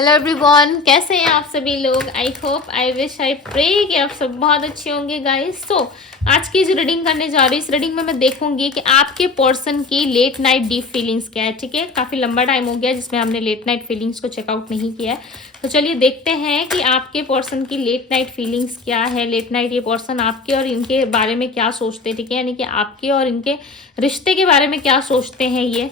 Hello everyone, कैसे हैं आप सभी लोग। I hope, I wish, I pray कि आप सब बहुत अच्छे होंगे गाइस। तो आज की जो रीडिंग करने जा रही हूँ, इस रीडिंग में मैं देखूंगी कि आपके पर्सन की लेट नाइट डीप फीलिंग्स क्या है। ठीक है, काफ़ी लंबा टाइम हो गया जिसमें हमने लेट नाइट फीलिंग्स को चेकआउट नहीं किया है। तो चलिए देखते हैं कि आपके पर्सन की लेट नाइट फीलिंग्स क्या है। लेट नाइट ये पर्सन आपके और इनके बारे में क्या सोचते हैं। ठीक है, यानी कि आपके और इनके रिश्ते के बारे में क्या सोचते हैं ये।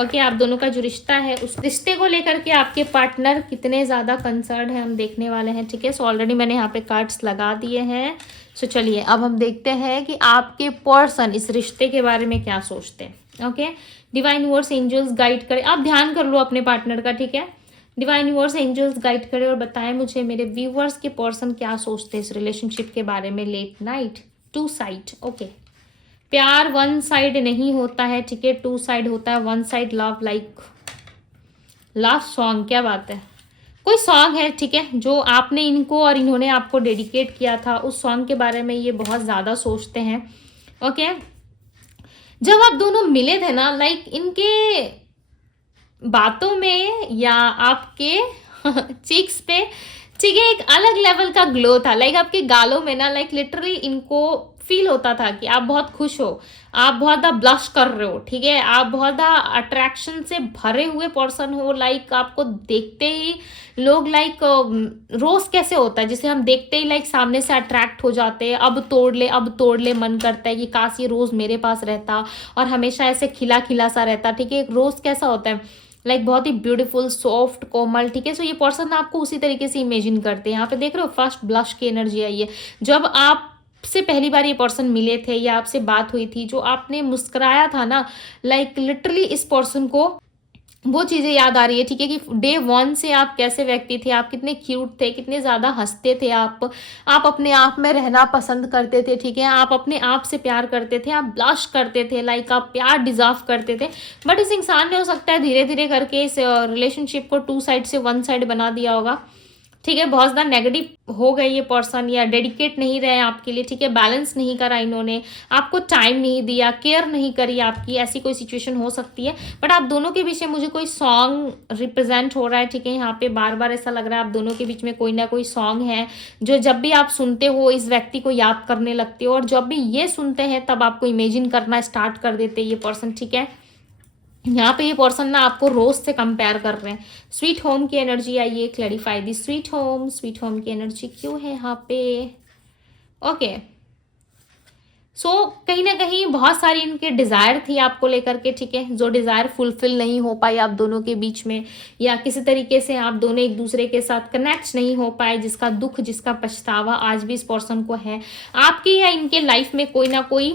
ओके, आप दोनों का जो रिश्ता है उस रिश्ते को लेकर के आपके पार्टनर कितने ज़्यादा कंसर्न है हम देखने वाले हैं। ठीक है, सो ऑलरेडी मैंने यहाँ पे कार्ड्स लगा दिए हैं। सो चलिए अब हम देखते हैं कि आपके पर्सन इस रिश्ते के बारे में क्या सोचते हैं। Okay, divine universe angels guide करे, आप ध्यान कर लो अपने पार्टनर का। ठीक है, डिवाइन यूनिवर्स एंजल्स गाइड करे और बताएं मुझे मेरे व्यूवर्स के पर्सन क्या सोचते हैं इस रिलेशनशिप के बारे में। Late night, two side. Okay, प्यार वन साइड नहीं होता है। ठीक है, टू साइड होता है। One side love, like love song. क्या बात है, कोई सॉन्ग है ठीक है जो आपने इनको और इन्होंने आपको डेडिकेट किया था, उस सॉन्ग के बारे में ये बहुत ज़्यादा सोचते हैं। ओके, जब आप दोनों मिले थे ना, लाइक इनके बातों में या आपके चिक्स पे, ठीक है, एक अलग लेवल का ग्लो था। लाइक आपके गालों में ना, लाइक लिटरली इनको फील होता था कि आप बहुत खुश हो, आप बहुत ज़्यादा ब्लश कर रहे हो। ठीक है, आप बहुत ज़्यादा अट्रैक्शन से भरे हुए पर्सन हो। लाइक आपको देखते ही लोग, लाइक रोज कैसे होता है जिसे हम देखते ही लाइक सामने से अट्रैक्ट हो जाते हैं। अब तोड़ ले, अब तोड़ ले, मन करता है कि काश ये रोज मेरे पास रहता और हमेशा ऐसे खिला खिला सा रहता। ठीक है, एक रोज कैसा होता है, लाइक बहुत ही ब्यूटीफुल, सॉफ्ट, कोमल। ठीक है, सो ये पर्सन आपको उसी तरीके से इमेजिन करते हैं। यहाँ पे देख रहे हो फर्स्ट ब्लश की एनर्जी आई है। जब आप से पहली बार ये पर्सन मिले थे या आपसे बात हुई थी, जो आपने मुस्कुराया था ना, लाइक लिटरली इस पर्सन को वो चीज़ें याद आ रही है। ठीक है, कि डे वन से आप कैसे व्यक्ति थे, आप कितने क्यूट थे, कितने ज़्यादा हंसते थे, आप अपने आप में रहना पसंद करते थे। ठीक है, आप अपने आप से प्यार करते थे, आप ब्लश करते थे, लाइक आप प्यार डिजर्व करते थे। बट इस इंसान ने हो सकता है धीरे धीरे करके इस रिलेशनशिप को टू साइड से वन साइड बना दिया होगा। ठीक है, बहुत ज़्यादा नेगेटिव हो गए ये पर्सन, या डेडिकेट नहीं रहे आपके लिए। ठीक है, बैलेंस नहीं करा इन्होंने, आपको टाइम नहीं दिया, केयर नहीं करी आपकी, ऐसी कोई सिचुएशन हो सकती है। बट आप दोनों के बीच में मुझे कोई सॉन्ग रिप्रेजेंट हो रहा है। ठीक है, यहाँ पे बार बार ऐसा लग रहा है आप दोनों के बीच में कोई ना कोई सॉन्ग है जो जब भी आप सुनते हो इस व्यक्ति को याद करने लगते हो, और जब भी ये सुनते हैं तब आपको इमेजिन करना स्टार्ट कर देते ये पर्सन। ठीक है, यहाँ पे ये पर्सन ना आपको रोज से कंपेयर कर रहे हैं। स्वीट होम की एनर्जी आई है, क्लैरिफाई दी स्वीट होम की एनर्जी क्यों है यहाँ पे। ओके, सो कहीं ना कहीं बहुत सारी इनके डिज़ायर थी आपको लेकर के। ठीक है, जो डिज़ायर फुलफिल नहीं हो पाई आप दोनों के बीच में, या किसी तरीके से आप दोनों एक दूसरे के साथ कनेक्ट नहीं हो पाए, जिसका दुख, जिसका पछतावा आज भी इस पर्सन को है। आपकी या इनके लाइफ में कोई ना कोई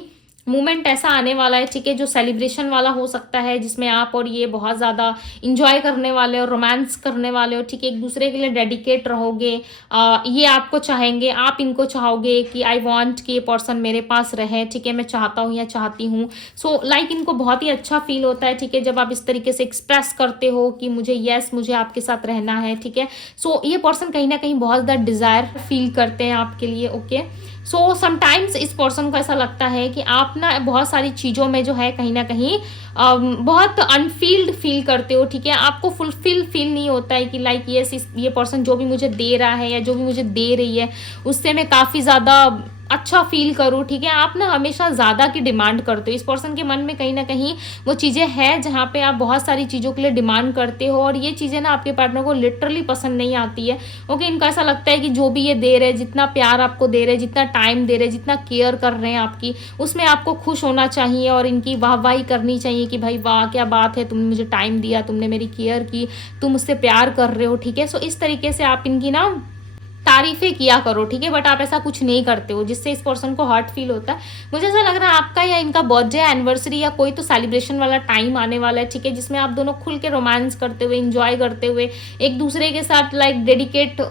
मोमेंट ऐसा आने वाला है। ठीक है, जो सेलिब्रेशन वाला हो सकता है, जिसमें आप और ये बहुत ज़्यादा इंजॉय करने वाले हो, रोमांस करने वाले हो। ठीक है, एक दूसरे के लिए डेडिकेट रहोगे। ये आपको चाहेंगे, आप इनको चाहोगे कि आई वांट कि ये पर्सन मेरे पास रहे। ठीक है, मैं चाहता हूँ या चाहती हूँ। सो लाइक इनको बहुत ही अच्छा फील होता है। ठीक है, जब आप इस तरीके से एक्सप्रेस करते हो कि मुझे यस, मुझे आपके साथ रहना है। ठीक है, सो ये पर्सन कहीं ना कहीं बहुत ज़्यादा डिज़ायर फील करते हैं आपके लिए। ओके, सो समटाइम्स इस पर्सन को ऐसा लगता है कि आप ना बहुत सारी चीज़ों में जो है कहीं ना कहीं बहुत अनफील्ड फील करते हो। ठीक है, आपको फुलफिल फील नहीं होता है कि लाइक ये पर्सन जो भी मुझे दे रहा है या जो भी मुझे दे रही है उससे मैं काफ़ी ज़्यादा अच्छा फील करूँ। ठीक है, आप ना हमेशा ज़्यादा की डिमांड करते हो। इस पर्सन के मन में कहीं ना कहीं वो चीज़ें हैं जहाँ पे आप बहुत सारी चीज़ों के लिए डिमांड करते हो, और ये चीज़ें ना आपके पार्टनर को लिटरली पसंद नहीं आती है। ओके, इनको ऐसा लगता है कि जो भी ये दे रहे, जितना प्यार आपको दे रहे, जितना टाइम दे रहे, जितना केयर कर रहे हैं आपकी, उसमें आपको खुश होना चाहिए और इनकी वाहवाही करनी चाहिए कि भाई वाह क्या बात है, तुमने मुझे टाइम दिया, तुमने मेरी केयर की, तुम मुझसे प्यार कर रहे हो। ठीक है, सो इस तरीके से आप इनकी ना तारीफें किया करो। ठीक है, बट आप ऐसा कुछ नहीं करते हो जिससे इस पर्सन को हर्ट फील होता है। मुझे ऐसा लग रहा है आपका या इनका बर्थडे, एनिवर्सरी या कोई तो सेलिब्रेशन वाला टाइम आने वाला है। ठीक है, जिसमें आप दोनों खुल के रोमांस करते हुए, इंजॉय करते हुए, एक दूसरे के साथ लाइक डेडिकेट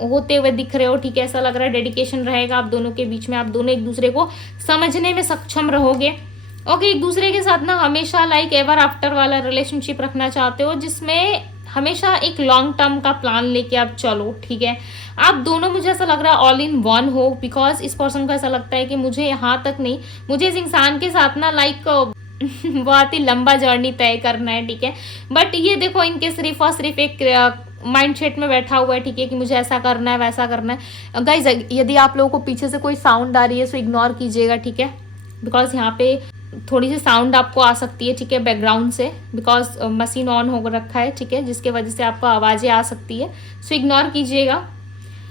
होते हुए दिख रहे हो। ठीक है, ऐसा लग रहा है डेडिकेशन रहेगा आप दोनों के बीच में, आप दोनों एक दूसरे को समझने में सक्षम रहोगे। ओके, एक दूसरे के साथ ना हमेशा लाइक एवर आफ्टर वाला रिलेशनशिप रखना चाहते हो, जिसमें हमेशा एक लॉन्ग टर्म का प्लान लेके आप चलो। ठीक है, आप दोनों, मुझे ऐसा लग रहा है ऑल इन वन हो, बिकॉज इस पर्सन को ऐसा लगता है कि मुझे यहाँ तक नहीं, मुझे इस इंसान के साथ ना लाइक बहुत ही लंबा जर्नी तय करना है। ठीक है, बट ये देखो इनके सिर्फ और सिर्फ एक माइंडसेट में बैठा हुआ है, ठीक है, कि मुझे ऐसा करना है वैसा करना है। गाइज यदि आप लोगों को पीछे से कोई साउंड आ रही है सो इग्नोर कीजिएगा, ठीक है, बिकॉज यहाँ पे थोड़ी सी साउंड आपको आ सकती है, ठीक है, बैकग्राउंड से, बिकॉज मशीन ऑन हो रखा है, ठीक है, जिसके वजह से आपको आवाज़ें आ सकती है, सो इग्नोर कीजिएगा।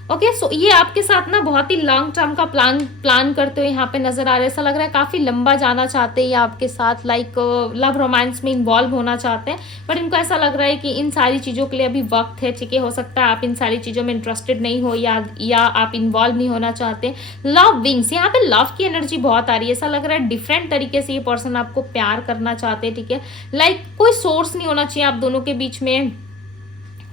ओके सो ये आपके साथ ना बहुत ही लॉन्ग टर्म का प्लान करते हुए यहाँ पे नजर आ रहा है। ऐसा लग रहा है काफ़ी लंबा जाना चाहते हैं ये आपके साथ, लाइक लव रोमांस में इन्वॉल्व होना चाहते हैं, बट इनको ऐसा लग रहा है कि इन सारी चीज़ों के लिए अभी वक्त है, ठीक है। हो सकता है आप इन सारी चीज़ों में इंटरेस्टेड नहीं हो या आप इन्वॉल्व नहीं होना चाहते। लव विंग्स, यहाँ पे लव की एनर्जी बहुत आ रही है। ऐसा लग रहा है डिफरेंट तरीके से ये पर्सन आपको प्यार करना चाहते हैं, ठीक है। लाइक कोई सोर्स नहीं होना चाहिए आप दोनों के बीच में,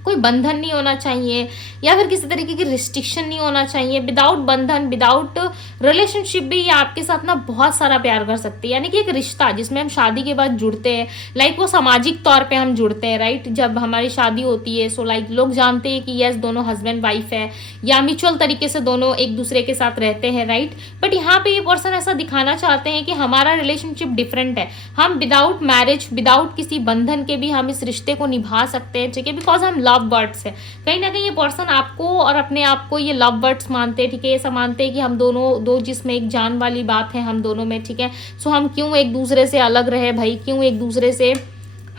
कोई बंधन नहीं होना चाहिए, या फिर किसी तरीके की रिस्ट्रिक्शन नहीं होना चाहिए। विदाउट बंधन, विदाउट रिलेशनशिप भी ये आपके साथ ना बहुत सारा प्यार कर सकती है, यानी कि एक रिश्ता जिसमें हम शादी के बाद जुड़ते हैं, लाइक वो सामाजिक तौर पे हम जुड़ते हैं, राइट। जब हमारी शादी होती है सो लाइक लोग जानते हैं कि यस दोनों हस्बैंड वाइफ है, या म्यूचुअल तरीके से दोनों एक दूसरे के साथ रहते हैं, राइट। बट यहाँ पे ये पर्सन ऐसा दिखाना चाहते हैं कि हमारा रिलेशनशिप डिफरेंट है, हम विदाउट मैरिज, विदाउट किसी बंधन के भी हम इस रिश्ते को निभा सकते हैं, ठीक है, बिकॉज हम लव बर्ड्स है। कहीं ना कहीं ये पर्सन आपको और अपने आप को ये लव बर्ड्स मानते हैं, ठीक है। ऐसा मानते हैं कि हम दोनों दो जिसमें एक जान वाली बात है हम दोनों में, ठीक है। सो हम क्यों एक दूसरे से अलग रहे भाई, क्यों एक दूसरे से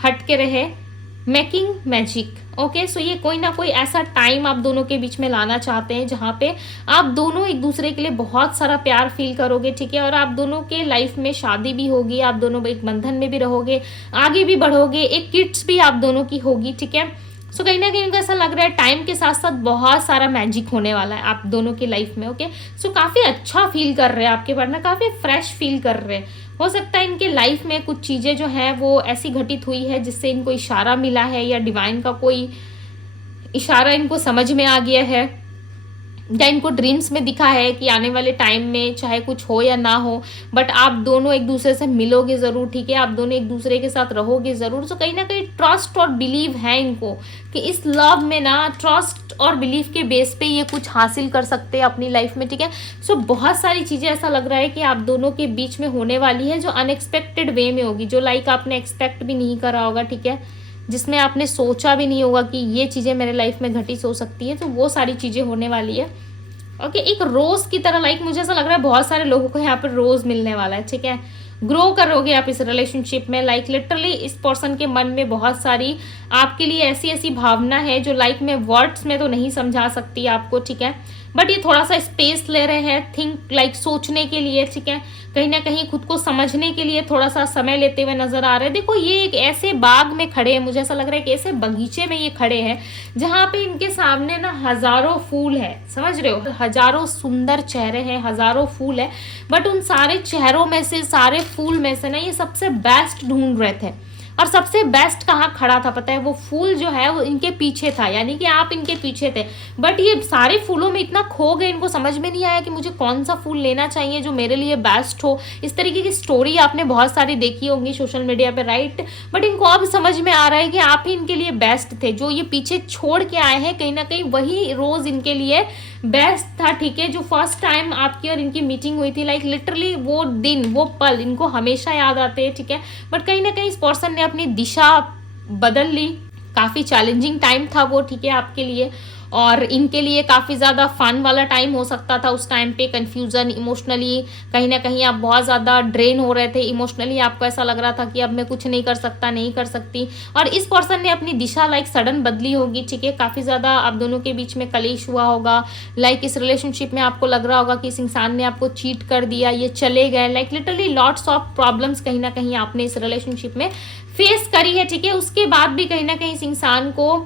हट के रहे, मेकिंग मैजिक। ओके सो ये कोई ना कोई ऐसा टाइम आप दोनों के बीच में लाना चाहते हैं जहाँ पे आप दोनों एक दूसरे के लिए बहुत सारा प्यार फील करोगे, ठीक है। और आप दोनों के लाइफ में शादी भी होगी, आप दोनों एक बंधन में भी रहोगे, आगे भी बढ़ोगे, एक किड्स भी आप दोनों की होगी, ठीक है। सो कहीं ना कहीं उनको ऐसा लग रहा है टाइम के साथ साथ बहुत सारा मैजिक होने वाला है आप दोनों की लाइफ में। ओके सो काफ़ी अच्छा फील कर रहे हैं आपके पार्टनर, काफ़ी फ्रेश फील कर रहे हैं। हो सकता है इनके लाइफ में कुछ चीज़ें जो हैं वो ऐसी घटित हुई है जिससे इनको इशारा मिला है, या डिवाइन का कोई इशारा इनको समझ में आ गया है, या इनको ड्रीम्स में दिखा है कि आने वाले टाइम में चाहे कुछ हो या ना हो, बट आप दोनों एक दूसरे से मिलोगे ज़रूर, ठीक है, आप दोनों एक दूसरे के साथ रहोगे ज़रूर। सो कहीं ना कहीं ट्रस्ट और बिलीव है इनको कि इस लव में ना ट्रस्ट और बिलीव के बेस पे ये कुछ हासिल कर सकते हैं अपनी लाइफ में, ठीक है। सो बहुत सारी चीज़ें ऐसा लग रहा है कि आप दोनों के बीच में होने वाली है जो अनएक्सपेक्टेड वे में होगी, जो लाइक आपने एक्सपेक्ट भी नहीं करा होगा, ठीक है, जिसमें आपने सोचा भी नहीं होगा कि ये चीज़ें मेरे लाइफ में घटित हो सकती है, तो वो सारी चीज़ें होने वाली है। ओके एक रोज़ की तरह, लाइक मुझे ऐसा लग रहा है बहुत सारे लोगों को यहाँ पर रोज़ मिलने वाला है, ठीक है। ग्रो करोगे आप इस रिलेशनशिप में, लाइक लिटरली इस पर्सन के मन में बहुत सारी आपके लिए ऐसी ऐसी भावना है जो लाइक मैं वर्ड्स में तो नहीं समझा सकती आपको, ठीक है, बट ये थोड़ा सा स्पेस ले रहे हैं, थिंक लाइक सोचने के लिए, ठीक है, कहीं ना कहीं खुद को समझने के लिए थोड़ा सा समय लेते हुए नजर आ रहे हैं। देखो ये एक ऐसे बाग में खड़े हैं, मुझे ऐसा लग रहा है कि ऐसे बगीचे में ये खड़े हैं जहाँ पे इनके सामने ना हजारों फूल है, समझ रहे हो, हजारों सुंदर चेहरे हैं, हजारों फूल है, बट उन सारे चेहरों में से, सारे फूल में से ना ये सबसे बेस्ट ढूंढ रहे थे। और सबसे बेस्ट कहाँ खड़ा था पता है, वो फूल जो है वो इनके पीछे था, यानी कि आप इनके पीछे थे, बट ये सारे फूलों में इतना खो गए, इनको समझ में नहीं आया कि मुझे कौन सा फूल लेना चाहिए जो मेरे लिए बेस्ट हो। इस तरीके की स्टोरी आपने बहुत सारी देखी होंगी सोशल मीडिया पे, राइट, बट इनको अब समझ में आ रहा है कि आप ही इनके लिए बेस्ट थे, जो ये पीछे छोड़ के आए हैं कहीं ना कहीं वही रोज इनके लिए बेस्ट था, ठीक है। जो फर्स्ट टाइम आपकी और इनकी मीटिंग हुई थी, लाइक लिटरली वो दिन, वो पल इनको हमेशा याद आते हैं, ठीक है, बट कहीं ना कहीं इस पर्सन ने अपनी दिशा बदल ली। काफ़ी चैलेंजिंग टाइम था वो, ठीक है, आपके लिए, और इनके लिए काफ़ी ज़्यादा फन वाला टाइम हो सकता था उस टाइम पे। कन्फ्यूज़न, इमोशनली कहीं ना कहीं आप बहुत ज़्यादा ड्रेन हो रहे थे, इमोशनली आपको ऐसा लग रहा था कि अब मैं कुछ नहीं कर सकता, नहीं कर सकती, और इस पर्सन ने अपनी दिशा लाइक सडन बदली होगी, ठीक है। काफ़ी ज़्यादा आप दोनों के बीच में कलेश हुआ होगा, लाइक इस रिलेशनशिप में आपको लग रहा होगा कि इस इंसान ने आपको चीट कर दिया, ये चले गए, like literally lots of problems कहीं ना कहीं आपने इस रिलेशनशिप में फेस करी है, ठीक है। उसके बाद भी कहीं ना कहीं इस इंसान को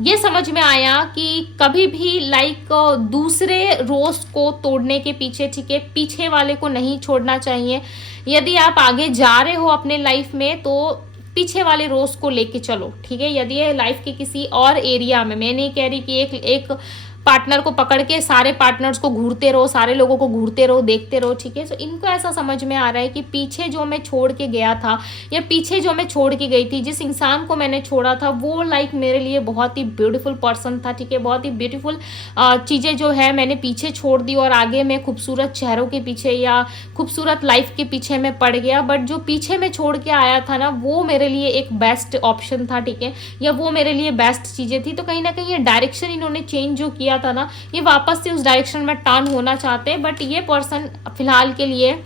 ये समझ में आया कि कभी भी लाइक दूसरे रोज को तोड़ने के पीछे, ठीक है, पीछे वाले को नहीं छोड़ना चाहिए। यदि आप आगे जा रहे हो अपने लाइफ में तो पीछे वाले रोज को लेके चलो, ठीक है। यदि ये लाइफ के किसी और एरिया में, मैं नहीं कह रही कि एक पार्टनर को पकड़ के सारे पार्टनर्स को घूरते रहो, सारे लोगों को घूरते रहो, देखते रहो, ठीक है। सो इनको ऐसा समझ में आ रहा है कि पीछे जो मैं छोड़ के गया था या पीछे जो मैं छोड़ के गई थी, जिस इंसान को मैंने छोड़ा था, वो लाइक मेरे लिए बहुत ही ब्यूटीफुल पर्सन था, ठीक है। बहुत ही ब्यूटीफुल चीज़ें जो है मैंने पीछे छोड़ दी और आगे मैं खूबसूरत चेहरों के पीछे या खूबसूरत लाइफ के पीछे मैं पड़ गया। बट जो पीछे मैं छोड़ के आया था ना, वो मेरे लिए एक बेस्ट ऑप्शन था, ठीक है, या वो मेरे लिए बेस्ट चीज़ें थी। तो कहीं ना कहीं ये डायरेक्शन इन्होंने चेंज जो किया था ना, ये वापस से उस डायरेक्शन में टर्न होना चाहते हैं। बट ये पर्सन फिलहाल के लिए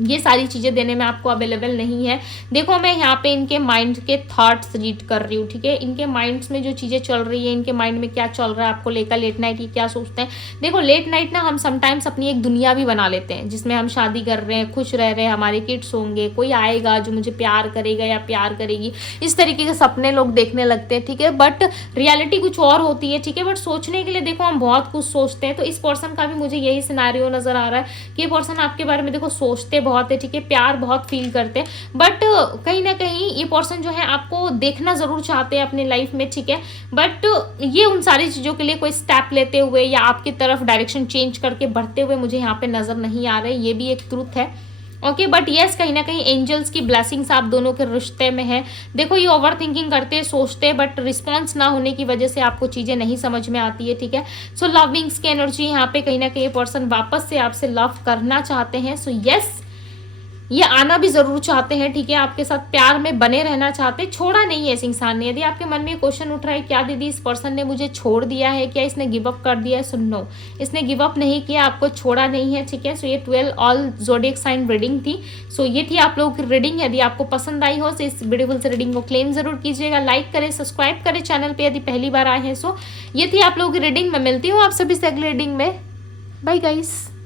ये सारी चीज़ें देने में आपको अवेलेबल नहीं है। देखो मैं यहाँ पे इनके माइंड के थॉट्स रीड कर रही हूँ, ठीक है। इनके माइंड्स में जो चीज़ें चल रही है, इनके माइंड में क्या चल रहा है आपको लेकर, लेट नाइट ये क्या सोचते हैं। देखो लेट नाइट ना हम समटाइम्स अपनी एक दुनिया भी बना लेते हैं, जिसमें हम शादी कर रहे हैं, खुश रह रहे हैं, हमारे किड्स होंगे, कोई आएगा जो मुझे प्यार करेगा या प्यार करेगी, इस तरीके के सपने लोग देखने लगते हैं, ठीक है। बट रियलिटी कुछ और होती है, ठीक है। बट सोचने के लिए देखो हम बहुत कुछ सोचते हैं। तो इस पर्सन का भी मुझे यही सिनेरियो नजर आ रहा है कि ये पर्सन आपके बारे में देखो सोचते बहुत है, ठीक है, प्यार बहुत फील करते हैं। बट कहीं ना कहीं ये पर्सन जो है आपको देखना जरूर चाहते हैं अपनी लाइफ में, ठीक है। बट ये उन सारी चीज़ों के लिए कोई स्टेप लेते हुए या आपकी तरफ डायरेक्शन चेंज करके बढ़ते हुए मुझे यहाँ पे नजर नहीं आ रहे। ये भी एक ट्रूथ है, ओके। बट यस कहीं ना कहीं एंजल्स की ब्लेसिंग्स आप दोनों के रिश्ते में है। देखो ये ओवर थिंकिंग करते हैं, सोचते हैं, बट रिस्पॉन्स ना होने की वजह से आपको चीज़ें नहीं समझ में आती है, ठीक है। सो लविंग्स की एनर्जी यहाँ पे कहीं ना कहीं पर्सन वापस से आपसे लव करना चाहते हैं। सो यस ये आना भी जरूर चाहते हैं, ठीक है, आपके साथ प्यार में बने रहना चाहते हैं, छोड़ा नहीं है इस इंसान ने। यदि आपके मन में क्वेश्चन उठ रहा है क्या दीदी इस पर्सन ने मुझे छोड़ दिया है, क्या इसने गिव अप कर दिया है, सुनो इसने गिव अप नहीं किया, आपको छोड़ा नहीं है, ठीक है। सो ये 12 ऑल ज़ोडिएक साइन रीडिंग थी। सो ये थी आप लोगों की रीडिंग। यदि आपको पसंद आई हो तो इस ब्यूटीफुल से रीडिंग को क्लेम जरूर कीजिएगा, लाइक करें, सब्सक्राइब करें चैनल पर यदि पहली बार आए हैं। सो ये थी आप लोगों की रीडिंग। मैं मिलती हूँ आप सभी से अगली रीडिंग में। Bye guys.